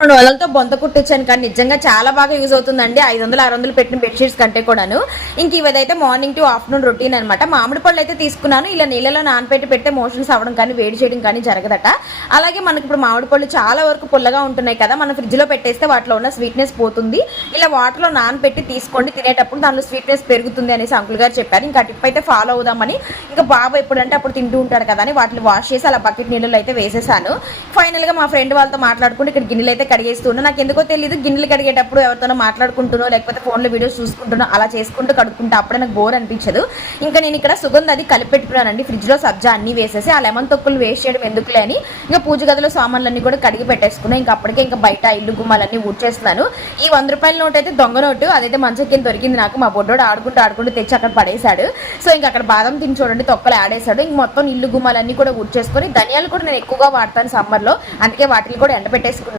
రెండు వందలతో బొంత కుట్టించాను కానీ నిజంగా చాలా బాగా యూజ్ అవుతుందండి. ఐదు వందలు ఆరు వందలు పెట్టిన బెడ్షీట్స్ కంటే కూడాను. ఇంక ఇవైతే మార్నింగ్ టు ఆఫ్టర్నూన్ రొటీన్ అనమాట మామిడి పళ్ళు అయితే తీసుకున్నాను. ఇలా నీళ్ళలో నానపెట్టి పెడితే మోషన్స్ అవ్వడం కానీ వేడి చేయడం కానీ జరగదట. అలాగే మనకి ఇప్పుడు మామిడి పళ్ళు చాలా వరకు పుల్లగా ఉంటున్నాయి కదా. మనం ఫ్రిడ్జ్లో పెట్టేస్తే వాటిలో ఉన్న స్వీట్నెస్ పోతుంది. ఇలా వాటర్లో నానపెట్టి తీసుకోండి. తినేటప్పుడు దానిలో స్వీట్నెస్ పెరుగుతుంది అనేసి అంకుల్ గారు చెప్పారు. ఇంకా టిప్ అయితే ఫాలో అవుదామని. ఇంకా బాబు ఎప్పుడంటే అప్పుడు తింటూ ఉంటాడు కదా అని వాటిని వాష్ చేసి అలా బకెట్ నీళ్ళలో అయితే వేసేసాను. ఫైనల్గా మా ఫ్రెండ్ వాళ్ళతో మాట్లాడుకుంటే ఇక్కడ గిన్నెలు అయితే కడిగేస్తున్నా నాకు ఎందుకో తెలియదు గిన్నెలు కడిగేటప్పుడు ఎవరితోనో మాట్లాడుకుంటున్నో లేకపోతే ఫోన్లో వీడియోస్ చూసుకుంటున్నో అలా చేసుకుంటూ కడుక్కుంటా అప్పుడే నాకు బోర్ అనిపించదు. ఇంకా నేను ఇక్కడ సుగంధ అది కలిపెట్టుకున్నానండి. ఫ్రిడ్జ్లో ఫ్రిడ్జ్లో సబ్జా అన్ని వేసేసి ఆ లెమన్ తొక్కులు వేస్ట్ చేయడం ఎందుకులే అని ఇంకా పూజ గదిలో సామాన్లన్నీ కూడా కడిగి పెట్టేసుకున్నాను ఇంకా అప్పటికే ఇంకా బయట ఇల్లు గుమ్మాలన్నీ ఊడ్చేస్తున్నాను. ఈ వంద రూపాయల నోట్ అయితే దొంగ నోటు. అదైతే మంచి కింద దొరికింది నాకు. మా బొడ్డోడు ఆడుకుంటూ ఆడుకుంటూ తెచ్చి అక్కడ పడేశాడు. సో ఇంకా అక్కడ బాదం తిని చూడండి తొక్కలు ఆడేశాడు. ఇంక మొత్తం ఇల్లు గుమ్మాలన్నీ కూడా ఊడ్చేసుకొని ధనియాలు కూడా నేను ఎక్కువగా వాడతాను సమ్మర్లో అందుకే వాటిని కూడా ఎండ పెట్టేసుకున్నాను